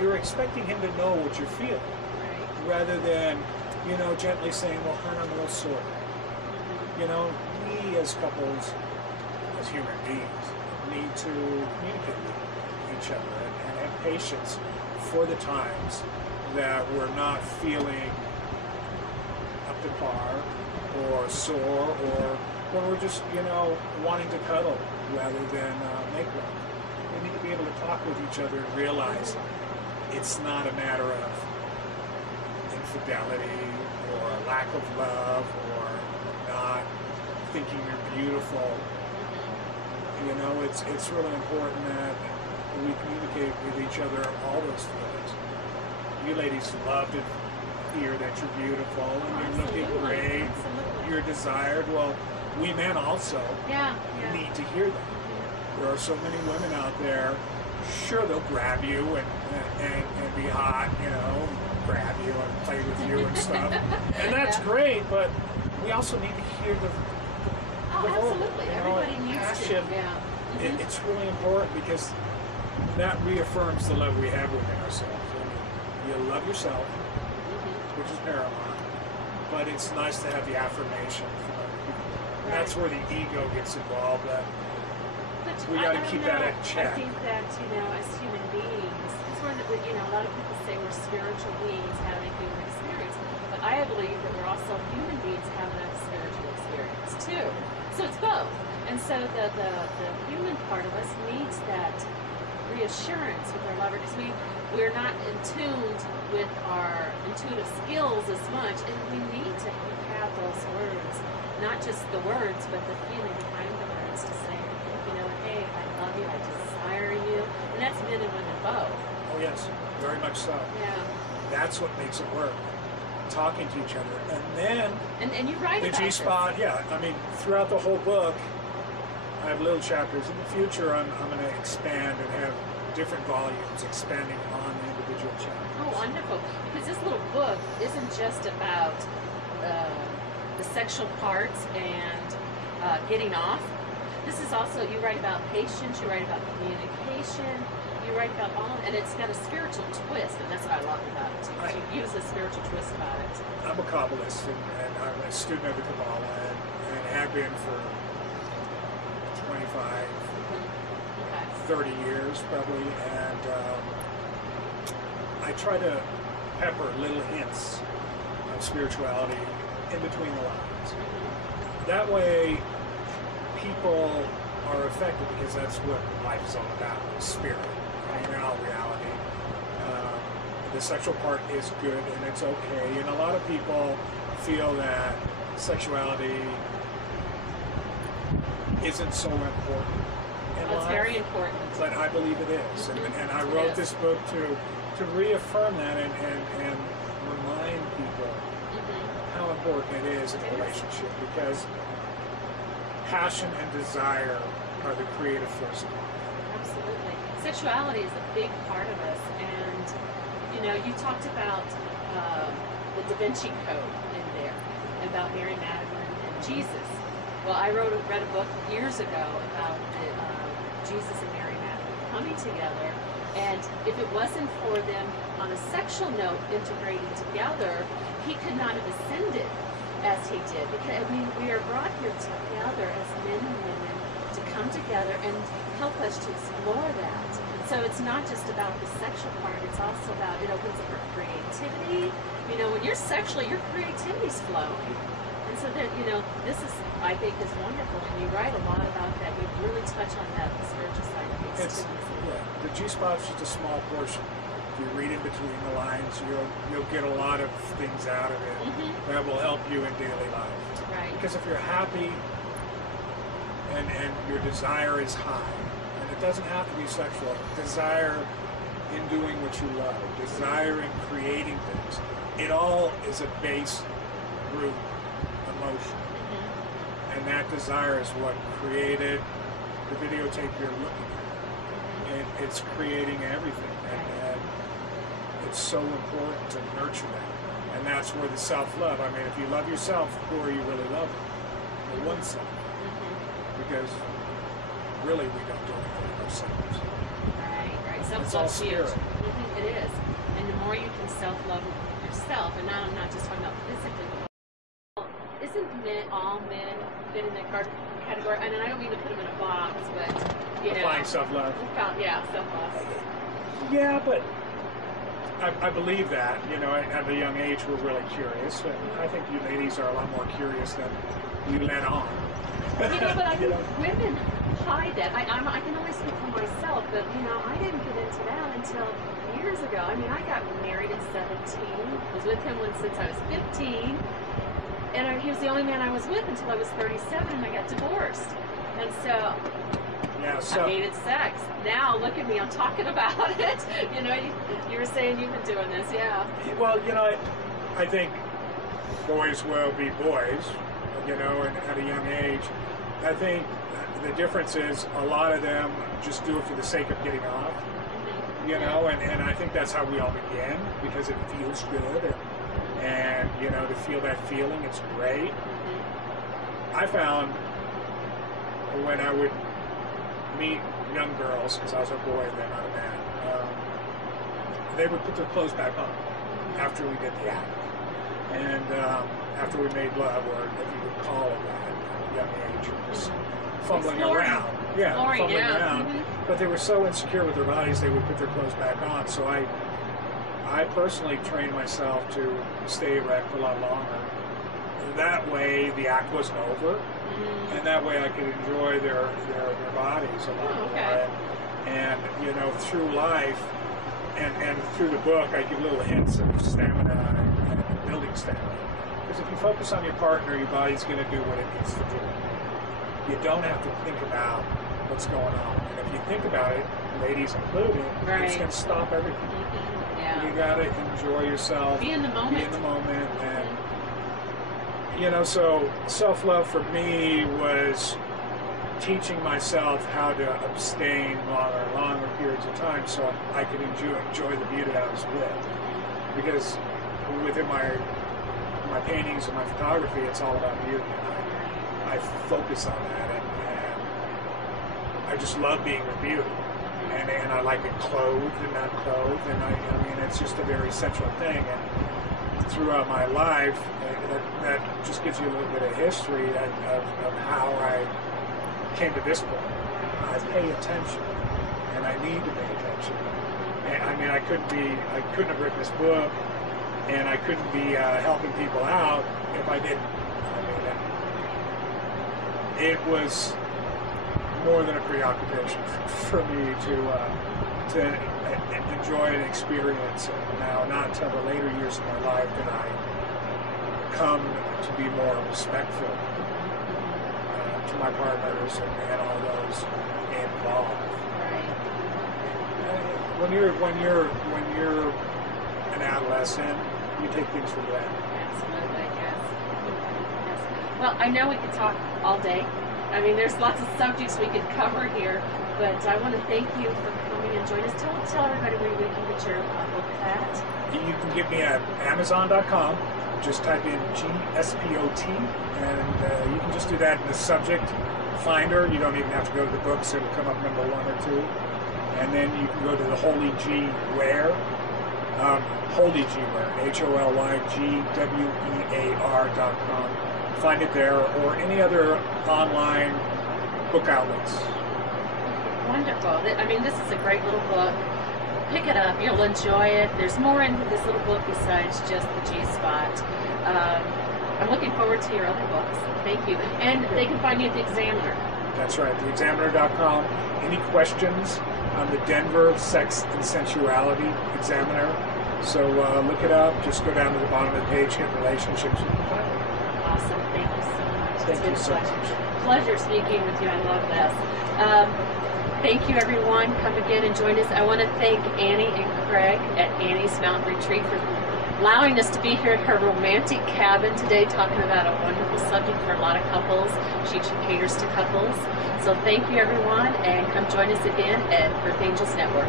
you're expecting him to know what you're feeling, rather than, gently saying, well, hon, I'm a little sore. We as couples, as human beings, need to communicate with each other and have patience for the times that we're not feeling up to par or sore, or when we're just, wanting to cuddle rather than make love. We need to be able to talk with each other and realize it's not a matter of infidelity or a lack of love or not thinking you're beautiful. It's really important that we communicate with each other all those feelings. You ladies love to hear that you're beautiful and you're looking great, you're desired. Well, we men also need to hear that. There are so many women out there, sure, they'll grab you and be hot, grab you and play with you and stuff. And that's great, but we also need to hear the absolutely. Everybody needs passion. to. It's really important because that reaffirms the love we have within ourselves. You love yourself, which is paramount, but it's nice to have the affirmation from other people. That's where the ego gets involved. We got to keep that at check. I think that, as human beings, it's one that, a lot of people say we're spiritual beings having a human experience, but I believe that we're also human beings having a spiritual experience too. So it's both. And so the human part of us needs that reassurance with our lover, because we're not in tune with our intuitive skills as much, and we need to have those words, not just the words, but the feeling behind the words to say, hey, I love you, I desire you, and that's men and women both. Oh yes, very much so. Yeah. That's what makes it work. Talking to each other, and then and you write the about G-spot. this. Yeah, throughout the whole book, I have little chapters. In the future, I'm going to expand and have different volumes expanding on the individual chapters. Oh, wonderful! Because this little book isn't just about the sexual parts and getting off. This is also, you write about patience, you write about communication, you write about all of it, and it's got a spiritual twist, and that's what I love about it. You use a spiritual twist about it. I'm a Kabbalist, and I'm a student of the Kabbalah, and have been for 25, 30 years probably, and I try to pepper little hints of spirituality in between the lines. That way, people are affected, because that's what life is all about, spirit, in all reality. The sexual part is good and it's okay, and a lot of people feel that sexuality isn't so important in life. It's very important. But I believe it is, and I wrote this book to reaffirm that and remind people how important it is in a relationship, because passion and desire are the creative force of life. Absolutely. Sexuality is a big part of us, and you talked about the Da Vinci Code in there, about Mary Magdalene and Jesus. Well, I read a book years ago about Jesus and Mary Magdalene coming together, and if it wasn't for them on a sexual note integrating together, he could not have ascended as he did, because we are brought here together as men and women to come together and help us to explore that. So it's not just about the sexual part, it's also about, it opens up our creativity. When you're sexual, your creativity's flowing. And so that, this is, I think, is wonderful, and you write a lot about that. You really touch on that, the spiritual side of things too. The G-spot's just a small portion. If you read in between the lines, you'll get a lot of things out of it that will help you in daily life. Right. Because if you're happy and your desire is high, and it doesn't have to be sexual, desire in doing what you love, desire in creating things, it all is a base root emotion. And that desire is what created the videotape you're looking at. And it's creating everything. And it's so important to nurture that. And that's where the self-love, if you love yourself, who are you really loving? The oneself. Because really we don't do anything ourselves. Right. Self-love's huge. spirit. It is. And the more you can self-love yourself, and now I'm not just talking about physically, but isn't all men fit in that category? And I don't mean to put them in a box, but, you know. Applying self-love. Yeah, self-love. Yeah, but I believe that, you know, at a young age we're really curious, and I think you ladies are a lot more curious than you let on. You know, but I think women hide that. I can only speak for myself, but, you know, I didn't get into that until years ago. I mean, I got married at 17, was with him since I was 15, and he was the only man I was with until I was 37, and I got divorced. And so, I hated sex. Now, look at me, I'm talking about it. You know, you were saying you've been doing this, yeah. Well, you know, I think boys will be boys, you know, and at a young age. I think the difference is a lot of them just do it for the sake of getting off, you know, and I think that's how we all begin, because it feels good, and you know, to feel that feeling, it's great. I found when I would meet young girls, because I was a boy then, not a man, they would put their clothes back on after we did the act, and after we made love, or if you would call it that, at a young age, just fumbling around. Yeah, fumbling around. But they were so insecure with their bodies, they would put their clothes back on. So I personally trained myself to stay erect a lot longer. That way, the act wasn't over, and that way I could enjoy their bodies a lot more. And you know, through life and through the book, I give little hints of stamina and building stamina. Because if you focus on your partner, your body's going to do what it needs to do. You don't have to think about what's going on. And if you think about it, ladies included, it's going to stop everything. You got to enjoy yourself. Be in the moment. Be in the moment. And, you know, so self-love for me was teaching myself how to abstain longer periods of time so I could enjoy the beauty I was with. Because within my paintings and my photography, it's all about beauty. And I focus on that, and I just love being with beauty. And I like it clothed and not clothed, and I mean, it's just a very central thing. And throughout my life, that just gives you a little bit of history of how I came to this point. I pay attention, and I need to pay attention. And I mean, I couldn't have written this book, and I couldn't be helping people out if I didn't. I mean, it was more than a preoccupation for me to enjoy and experience it. Now, not until the later years of my life did I come to be more respectful to my partners and all those involved. When you're an adolescent, you take things for granted. Absolutely, yes. Well, I know we could talk all day. I mean, there's lots of subjects we could cover here, but I want to thank you for coming and joining us. Tell everybody where we can get your book at. You can get me at Amazon.com. Just type in GSPOT, and you can just do that in the subject finder. You don't even have to go to the books. It'll come up number 1 or 2. And then you can go to the Holy G Ware, Holy G Ware, HOLYGWEAR.com. Find it there, or any other online book outlets. Wonderful. I mean, this is a great little book. Pick it up. You'll enjoy it. There's more in this little book besides just the G-spot. I'm looking forward to your other books. Thank you. And they can find you at The Examiner. That's right, theexaminer.com. Any questions on the Denver Sex and Sensuality Examiner? So look it up. Just go down to the bottom of the page, hit relationships. Awesome. Thank you so much. Thank you so much. Pleasure speaking with you. I love this. Thank you, everyone. Come again and join us. I want to thank Annie and Craig at Annie's Mountain Retreat for allowing us to be here at her romantic cabin today, talking about a wonderful subject for a lot of couples. She caters to couples. So thank you, everyone, and come join us again at Earth Angels Network.